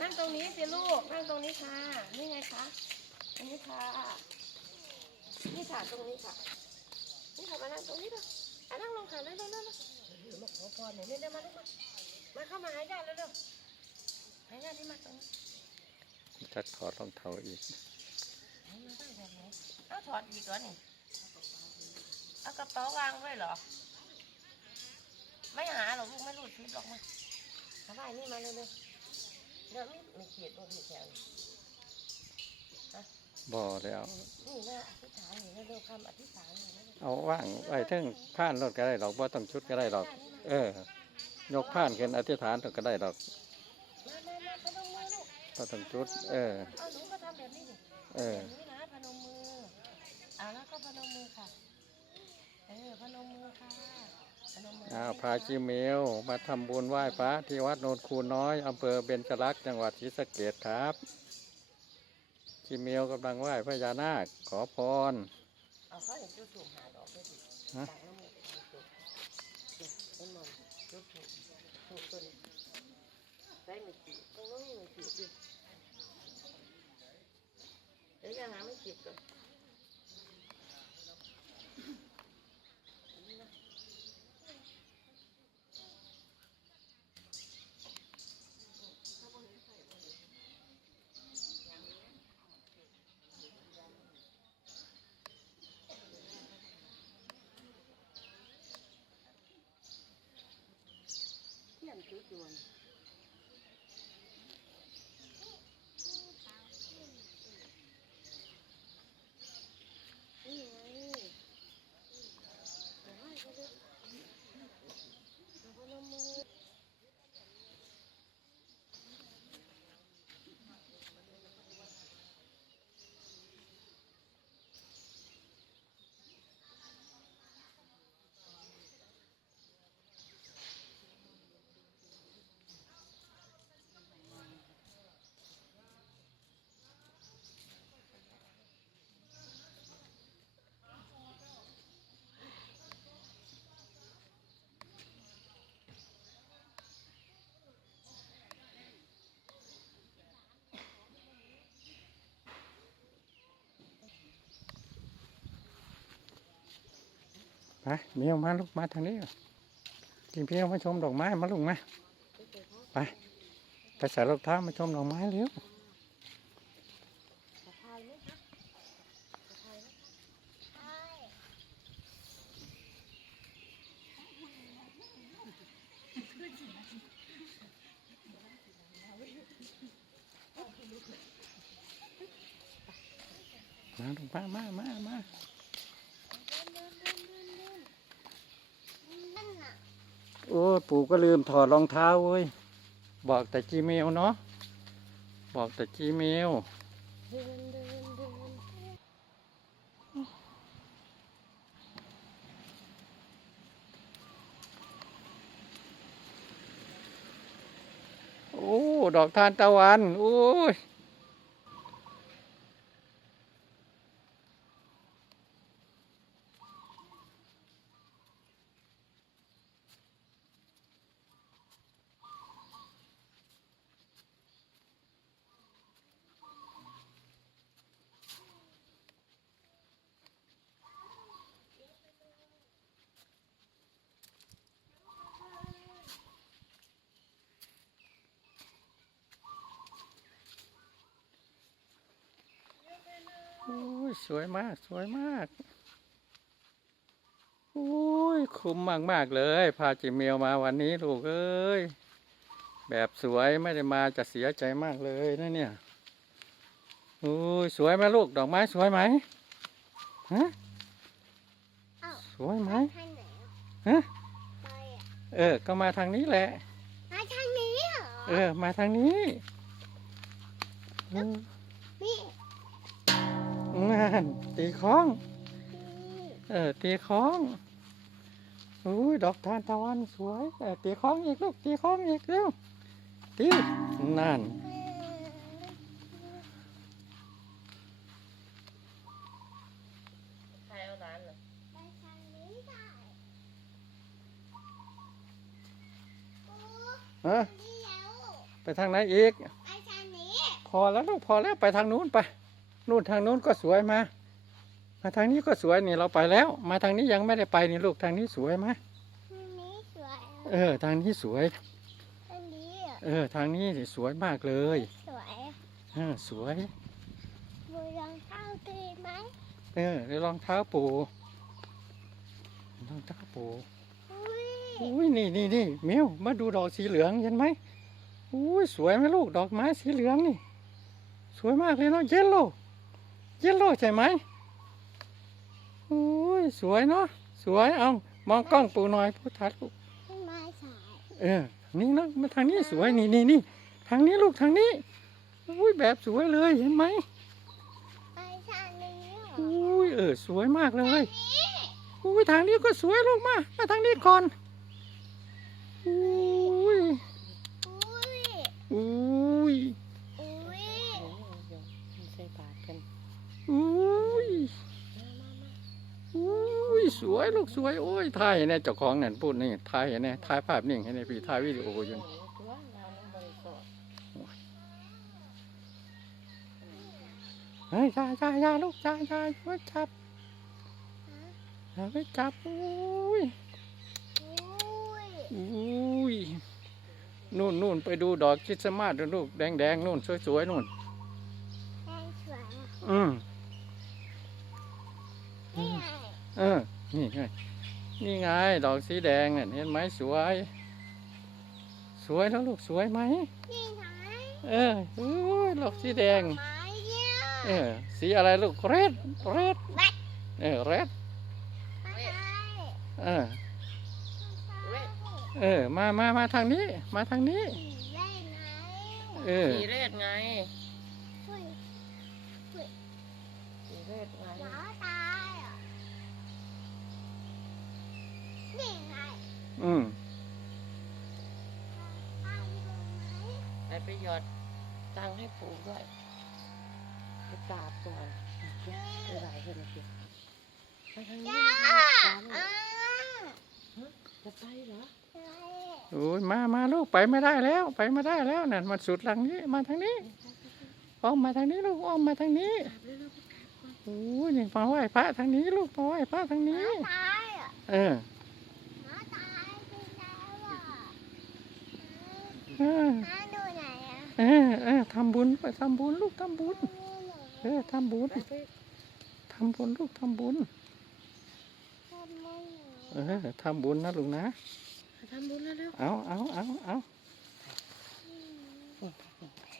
นั่งตรงนี้สิลูก นั่งตรงนี้ค่ะ นี่ไงคะ อันนี้ค่ะ นี่ค่ะตรงนี้ค่ะ นี่ค่ะมานั่งตรงนี้เถอะอะนั่งลงค่ะเร็วๆเร็วๆเร็วๆมาขอพรหน่อยเร็วๆมาลูกมามาเข้ามาหาญาติเร็วๆหาญาติที่มาตรงนี้จัดถอดรองเท้าอีกไหนมาได้แบบไหนเอาถอดอีกเหรอนี่เอากระเป๋าวางไว้เหรอ ไม่หาหรอกลูกไม่รูดซิปหรอกมา เอาไว้นี่มาเร็วๆเดี๋ยวไม่ไม่เขียดตรงที่แถวนี่บ่แล้ว นี่นะอธิษฐานนี่เร็วๆคำอธิษฐานนี่เร็วเอาว่างไว้เทึงผ่านรถก็ได้ดอกบ่ต้องชุดก็ได้ดอก เออ ยกผ่านขึ้นอธิษฐานก็ได้ดอกๆมามามาพนมมือลูกบ่ต้องจุด เออ เอาหนูมาทำแบบนี้ดิเออ แบบนี้นะพนมมือเอาแล้วก็พนมมือค่ะ เออพนมมือค่ะพนมมื ออ้าวพาจิเมลมาทำบุญไหว้พระที่วัดโนนคูน้อยอำเภอเบญจรักษ์จังหวัดศรีสะเกษครับจิเมลกำลังไหว้พญานาคขอพรเอาเขาเห็นจุดถูกหาดอกด้วยดิฮะดังน้ำมูกจุดถูกเนี่ยเป็นมันจุดถูกถูกตัวนี้ได้ไม่ขีดตรงนู้นไม่ขีดดิเดี๋ยวยังหาไม่ขีดก่อน เที่ยงจุดดวนนี่ไงเดี๋ยวให้เขาด้วยเอาพนมมือ ไปเมียวมาลูกมาทางนี้กินเพียวมาชมดอกไม้มาลูกมาไปไปใส่รองเท้ามาชมดอกไม้เร็วมายไหมมาลูกมามามามา โอ้ปู่ก็ลืมถอดรองเท้าเว้ย บอกแต่จีเมลเนาะ บอกแต่จีเมลโอ้ ดอกทานตะวัน โอ้ย อ้ยสวยมากสวยมากโอ้ยคุ้มมากมากๆเลย พาจิเมลมาวันนี้ลูกเอ้ยแบบสวยไม่ได้มาจะเสียใจมากเลยนะเนี่ยโอ้ยสวยไหมลูกดอกไม้สวยไหมฮะอ้าวสวยไหมทางไหนอะฮะไปอะเออ ก็มาทางนี้แหละ มาทางนี้เหรอ เออ มาทางนี้เออนี่ งานตีคล้องนี่เออตีคล้องอุ้ยดอกทานตะวันสวยเออตีคล้องอีกลูกตีคล้องอีกเร็วตีนั่นใครเอาร้านเหรอไปทางนี้ได้โอ้ฮะนี่ทางไหนอีกไปทางนี้พอแล้วลูกพอแล้วไปทางนู้นไป นู่นทางนู้นก็สวยมา มาทางนี้ก็สวยนี่เราไปแล้ว มาทางนี้ยังไม่ได้ไปนี่ลูกทางนี้สวยไหมทางนี้สวยเออ ทางนี้สวยทางนี้เออ ทางนี้นี่สวยมากเลยสวยเออสวยมือรองเท้าดีไหมเออเดี๋ยวรองเท้าปูรองเท้าปูอุ้ยอุ้ยนี่นี่นี่มิวมาดูดอกสีเหลืองเห็นไหมอุ้ยสวยไหมลูกดอกไม้สีเหลืองนี่ สวยมากเลยเนาะเยลโล่ เยลโล่ใช่ไหมอุ้ยสวยเนาะสวยเอามองกล้องปูหน่อยพูดทัดลูกต้นไม้สายเออนี่นะมาทางนี้สวยนี่นี่นี่ทางนี้ลูกทางนี้อุ้ยแบบสวยเลยเห็นไหมไปทางนี้เหรออุ้ยเออสวยมากเลยอุ้ยทางนี้ก็สวยลูกมามาทางนี้ก่อนอุ้ยอุ้ย อุ้ย อุ้ย ใส่บาตรกัน อุ้ยอุ้ย สวยลูกสวยโอ้ยถ่ายให้แน่เจ้าของนั่นพูดนี่ถ่ายให้แน่ถ่ายภาพนิ่งให้แน่พี่ถ่ายวิดีโออยู่นี่ตัวเราน้ำบริสุทธิ์เฮ้ยจ้าจ้าจ้าลูกจ้าจ้าอย่าไปจับอย่าไปจับอุ้ยอุ้ยอุ้ยนู่นนู่นไปดูดอกคริสต์มาสดูลูกแดงแดงๆนู่นสวยๆนู่นแดงสวยอะอืมนี่ไงเออ นี่ไงนี่ไง ดอกสีแดงเนี่ยเห็นไหมสวย สวยแล้วลูกสวยไหมนี่ไงเอออุ้ยดอกสีแดง ไม้เนี่ยเออ สีอะไรลูกเรดเรดเออเรดไม่ใช่เออ เออ มามามาทางนี้ มาทางนี้สีได้ไหมเออ สีเรศไง อุ้ย สีเรศไง หมาตายเหรอนี่ไง อืมตายอยู่ไหมไปไปหยอดตังค์ให้ปู่ด้วยไปกราบก่อนไปไหนกันนะพี่ไปทางนี้จ้านะอ่าจะไปเหรออะไรโอ้ยมามาลูกไปไม่ได้แล้ว ไปไม่ได้แล้วนั่นมันสุดหลังนี้มาทางนี้อ้อมมาทางนี้ลูกอ้อมมาทางนี้โอ้ยนี่มาไหว้พระทางนี้ลูกมาไหว้พระทางหนี้มาตายเหรอเออ หมาตายไปแล้วอะ เออหมาดูไหนอะเออเออทำบุญไปทำบุญลูกทำบุญนี่เหรอเออทำบุญไปไปทำบุญลูกทำบุญทำไมเหรเอออทำบุญนะลูกนะทำบุญแล้วเร็วเอาเอาเอาเอา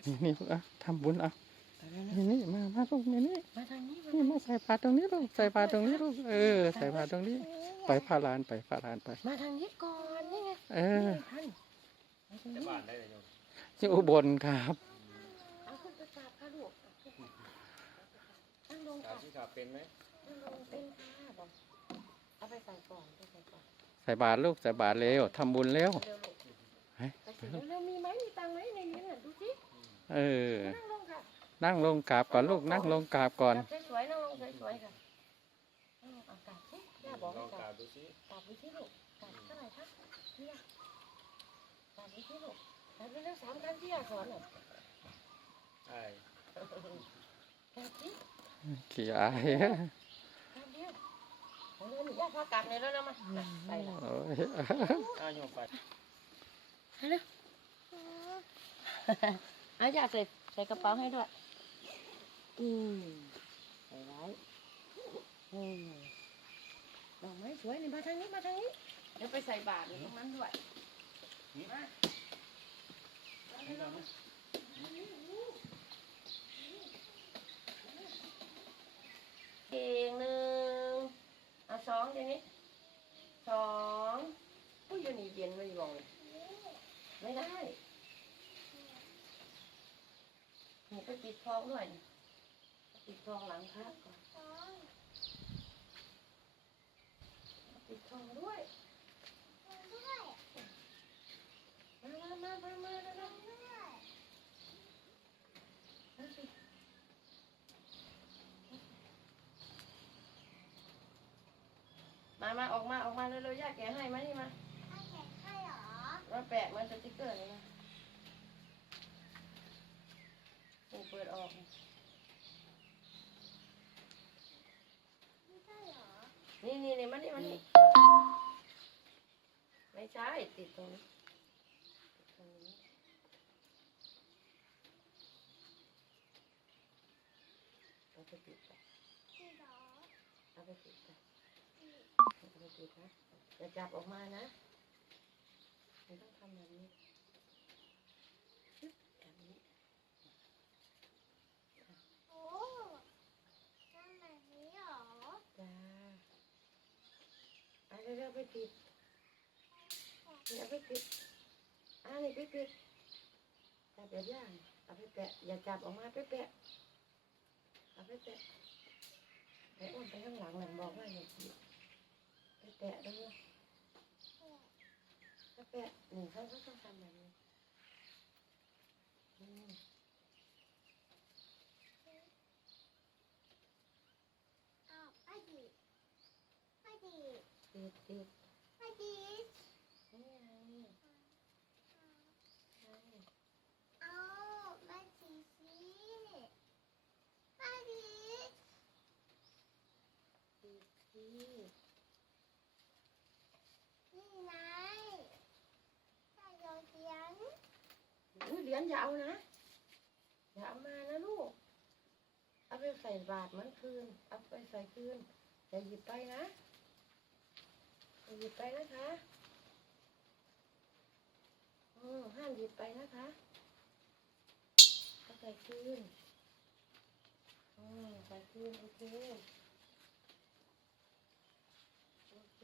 นี่นี่ลูกเอาทำบุญเอาไปแล้วนี่นี่มามาลูกนี่นี่มาทางนี้มานี่มาใส่บาตรตรงนี้ลูกใส่บาตรตรงนี้ลูกเออ ใส่บาตรตรงนี้ ไปพาลานไปพาลานไป มาทางนี้ก่อนนี่ไงเออ ท่านมาทางนี้ที่อุบลครับ เอาขึ้นไปกราบค่ะลูกนั่งลงค่ะที่ขับเป็นไหมนั่งลงเป็นค่ะบอกเอาไปใส่กล่อนไปใส่กล่อนใส่บาตรลูกใส่บาตรเร็วทำบุญเร็วเร็วลูกเฮ้ยไปสิเร็วๆมีไหมมีตังค์ไหมในนี้น่ะดูสิเออ นั่งลงค่ะนั่งลงกราบก่อนลูกนั่งลงกราบก่อน กราบสวยๆนั่งลงสวยๆค่ะนั่งลงเอากราบสิย่าบอกลให้องกกราราบดูสิกราบดูสิลูกกราบเท่าไหร่คะพี่ย กราบดูสิลูกกราบเร็วๆสามครั้งที่ย่าสอนน่ะใช่กราบสิขี้อายกราบเดียวเอาเร็วๆย่าพากราบในอยแล้วนะมาน่ะไปละโอ้ยอ้าวโยมไปเอาย่าใส่ใส่กระเป๋าให้ด้วย อืมใส่ไว้อืมดอกไม้สวยนี่มาทางนี้มาทางนี้ เดี๋ยวไปใส่บาตรอยู่ตรงนั้นด้วยมา เองหนึ่งเอาสองทีนี้สองผู้ยอยู่นี่เย็นไม่ยองไม่ได้หนูไปปิดทองด้วยปิดทองหลังพระก่อน มามาออกมาออกมาเร็วๆย่าแกะให้มานี่มามาแปะมันสติ๊กเกอร์นี่นะเปิดออก ไม่ใช่เหรอนี่นี่นี่มันนี่มันนี่ไม่ใช่ติดตรงนี้ติดตรงนี้เอาไปติดไป ใช่เหรอ เอาไปติดไปเอาไป ติดนะอย่าจับออกมานะมันต้องทำแบบนี้ชึบแบบนี้โอ้ทำแบบนี้เหรอจ้าเอาเร็วๆไปติดเนี่ยไปติดอ่านี่ไปติดจับแบบย่างเอาไปแปะอย่าจับออกมาไปแปะเอาไปแปะไปอ้อมไปข้างหลังหลังบอกว่าอย่าติด ไปแปะด้วยไปแปะหนึ่งเขาก็ต้องทำแบบนี้อืม อ้าวป้าดีป้าดี ติดติด ป้าดี นี่ไงนี่ไง เอามาสีสีป้าดี ติดสิ นี่ไงป้าโยนเสียง อุ้ย เหรียญอย่าเอานะ อย่าเอามานะลูก เอาไปใส่บาตรมันคืน เอาไปใส่คืน อย่าหยิบไปนะอย่าหยิบไปนะคะอืมห้ามหยิบไปนะคะเอาใส่คืนอืมใส่คืนโอเคโอเค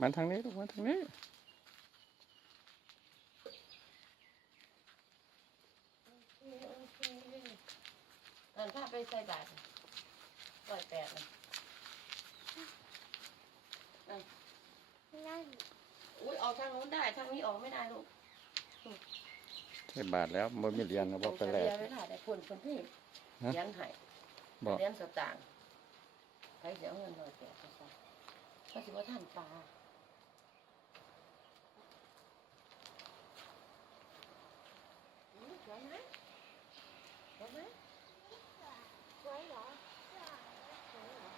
มันทางนี้ลูกมันทางนี้ โอเคโอเค อันถ้าไปใส่บาตรปล่อยแปดเลยนั่นอุ้ยออกทางโน้นได้ทางนี้ออกไม่ได้ลูกใช่บาทแล้วมันมีเหรียญนะบอกไปแลกเรียนไม่ได้แต่คนคนที่ฮะเลี้ยงให้บอกเลี้ยงสตางค์ไปเสียเงินหน่อยแปดสตางค์ก็สิว่าท่านปลาอืมสวยไหมสวยไหมสวยเหรอสวยเหรอ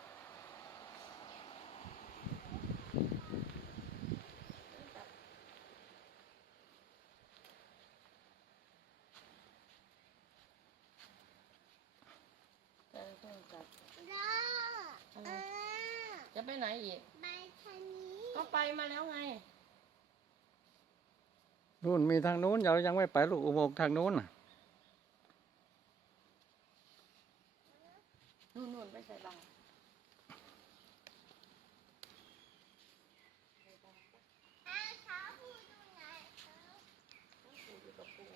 เอ อต้องกลับรออะไรอ่าจะไปไหนอีกใบชะนี้ก็ไปมาแล้วไง นู่นมีทางนู้นเรายังไม่ไปลูกอุโมงค์ทางนู้นน่ะนู่นนู่นไปใส่บาตร อาเขาพูดตรงไหนเขา ปูอยู่กับปู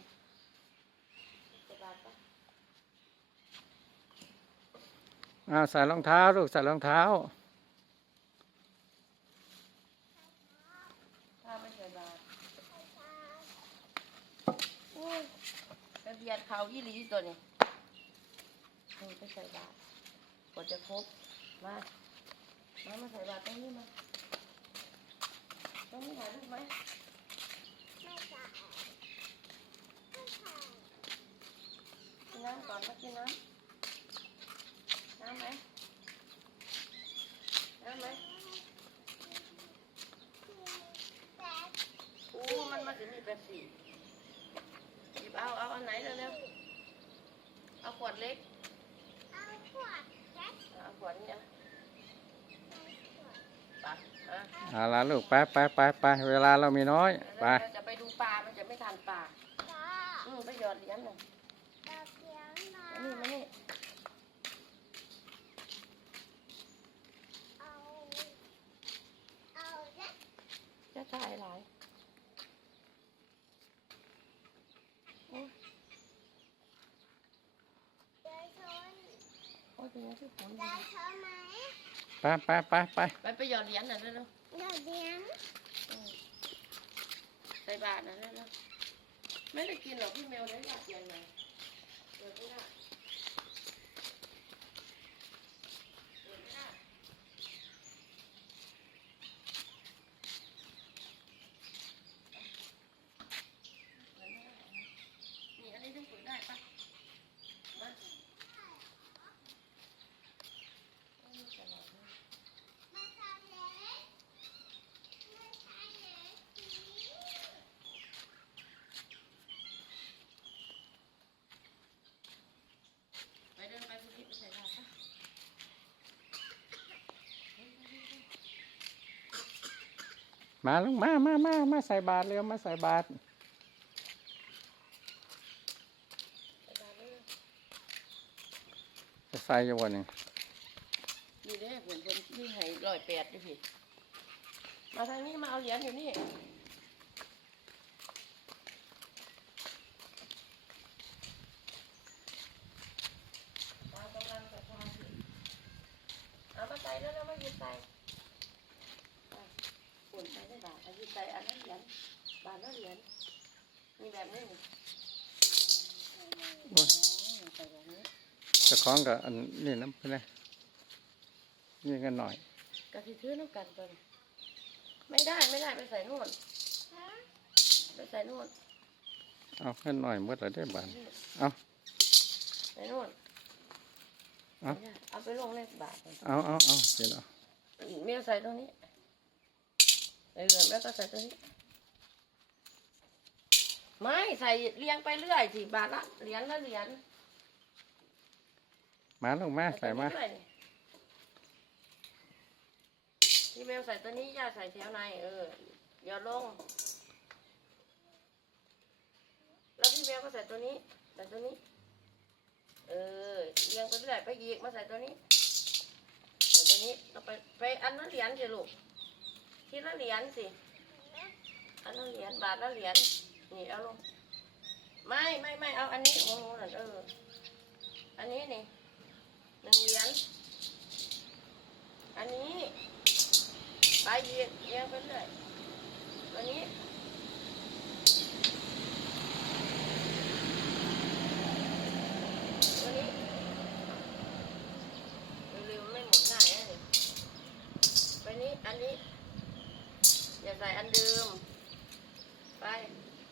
ใส่บาตรปะ อ้าวใส่รองเท้าลูกใส่รองเท้าถ้าไปใส่บาตรโอ้ยระเบียดเขายี่หลีตัวนี้เออไปใส่บาตรกว่าจะครบมามามาใส่บาตรตรงนี้มาตรงนี้ถ่ายรูปไหมไม่จ่ายไม่กินน้ำก่อนมากินน้ำ น้ำไหมน้ำไหมแปดโอ้มันมาถึงมีแปดสี่หยิบเอาเอาอันไหนเร็วๆเอาขวดเล็ก เอาขวดแก๊สเอาขวดนี้อะเอาขวดไปอะเอาละลูกไปไปไปไปเวลาเรามีน้อยไปเราจะไปดูปลา มันจะไม่ทันปลาก็อืมไปหยอดเหรียญหน่อยดอกเขียวมามานี่มานี่ เอาเอาแก๊ส จะจ่ายหลายเดินชนโอ้ยเป็นยังที่ผลเดินชนไหมไปไปไปไปไปไปหยอดเหรียญหน่อยเร็วเดินเลี้ยงๆอืมใส่บาทหน่อยเร็วๆไม่ได้กินหรอกพี่แมวได้อยากเรียนไงเดี๋ยวไม่ได้เดี๋ยวไม่ได้เดี๋ยวไม่ได้ มาลงมามามามาใส่บาตรเร็วมาใส่บาตรจะใส่อยังวันนี้นี่เด้เหมือนคนที่ให้ร้อยแปดดิพี่ มาทางนี้มาเอาเหรียญอยู่นี่ตามกำลังศรัทธาสิเอามาใส่แล้วแล้วมาหยิบใส่ไปปุ่นใส่ได้บาทเอาหยิบ ใส่อันนั้นเหรียญบาทละเหรียญมีแบบนี้นี่โอ้ยใส่แบบนี้เจะคล้าของกับอันนี่น้ำไปเลยนี่กันหน่อยกะทิถือน้ำกันก่อนไม่ได้ไม่ได้ไปใส่นู่นฮะไปใส่นู่นเอาขึ้นหน่อยเมื่อไรได้บาทใส่นู่นเอาไม่ได้เอาไปลงเลขบาทก่อนเอาเอาเอาเสร็จแล้วเมียใส่ตรงนี้ใส่ เหลืองแล้วก็ใส่ตรงนี้ไม่ใส่เรียงไปเรื่อยสิบาทละเหรียญละเหรียญมาลูกมาใส่มาตรงนี้ด้วยนี่พี่แมวใส่ตัวนี้ย่าใส่แถวในเอออย่าลง แล้วพี่แมวก็ใส่ตัวนี้ใส่ตัวนี้ เออเรียงไปเรื่อยไปอีกมาใส่ตัวนี้ใส่ตัวนี้เราไปไปอันละเหรียญสิลูก ทีละเหรียญสิอันละเหรียญบาทละเหรียญนี่เอาลงไม่ไม่ไม่เอาอันนี้โอ้โหนั่นเอออันนี้นี่หนึ่งเหรียญอันนี้ไปเหยียงเรียงไปเรื่อยตัวนี้ ตัวนี้เร็วๆไม่หมดง่ายนะนี่ไปนี้ อันนี้ อย่าใส่อันเดิม ไป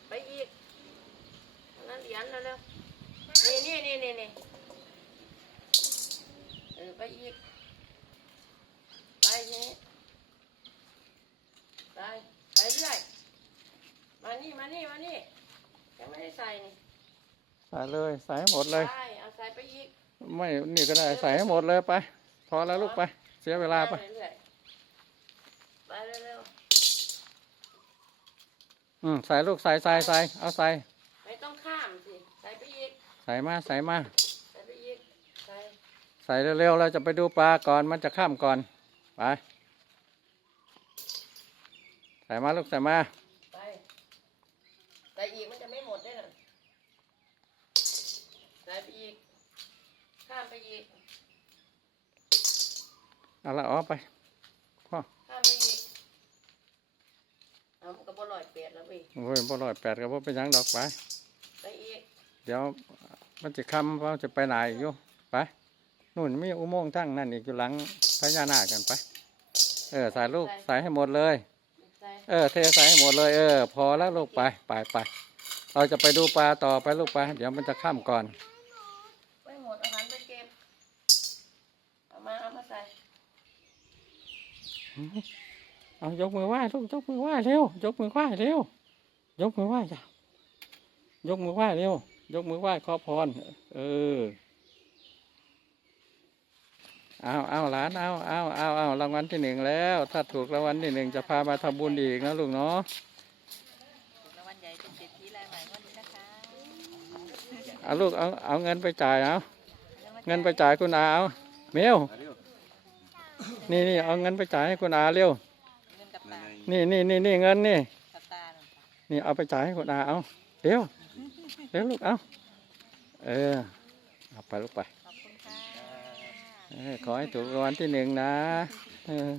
ไปอีกอันนั้นเหรียญแล้วเร็วๆนี่นี่นี่นี่นี่เออไปอีก ไปทีนี้ไป ไปเรื่อย มา นี่มานี่มานี่ยังไม่ได้ใส่นี่ใส่เลยใส่ให้หมดเลยไปเอาใส่ไปอีกไม่นี่ก็ได้ใส่ให้หมดเลยไป พอแล้วลูกไป เสียเวลาไปเรื่อยๆไปเร็วอืมใส่ลูกใส่ใส่ใส่เอาใส่ๆไม่ต้องข้ามสิใส่ไปอีกใส่มาใส่มาใส่ไปอีกใส่ใส่เร็วๆเราจะไปดูปลาก่อนมันจะข้ามก่อนไปใส่มาลูกใส่มา ไป ใส่อีกมันจะไม่หมดได้หรอใส่ไปอีก ข้ามไปอีก เอาละอ๋อไปพ่อข้ามไปอีกเอามันก็บ่ลอยเปียดแล้วเว้ยโอ้ยบ่ร้อยแปดก็บ่เป็นหยังดอกไปไปอีกเดี๋ยวมันจะคำว่าจะไปไหนอยู่ไปนู่นมีอุโมงค์ทั้งนั่นอีกอยู่หลังพญานาคกันไป เออใส่ลูกใส่ให้หมดเลยใส่เออเทใส่ให้หมดเลยเออ พอแล้วลูกไปไปไปเราจะไปดูปลาต่อไปลูกไป เดี๋ยวมันจะข้ามก่อน ไม่หมดเอาหันไปเก็บ เอามา เอามาใส่ เอายกมือไหว้ลูกยกมือไหว้เร็วยกมือไหว้เร็วยกมือไหว้จ้ะยกมือไหว้เร็วยกมือไหว้ขอพร เออเอาเอาหลานเอาเอาเอาเอารางวัลที่หนึ่งแล้ว ถ้าถูกรางวัลที่หนึ่งจะพามาทำบุญอีกนะลูกเนาะถูกรางวัลใหญ่เป็นเศรษฐีรายใหม่วันนี้นะคะเอาลูกเอาเอาเงินไปจ่ายเอาเงินไปจ่ายคุณอาเอาเมล นี่นี่เอาเงินไปจ่ายให้คุณอาเร็ว เงินกับตานี่นี่นี่นี่เงินนี่ กับตาหน่อยค่ะนี่เอาไปจ่ายให้คุณอาเอาเร็วเร็วลูกเอาเออเอาไปลูกไปขอบคุณค่ะ เออขอให้ถูกรางวัลที่หนึ่งนะเออ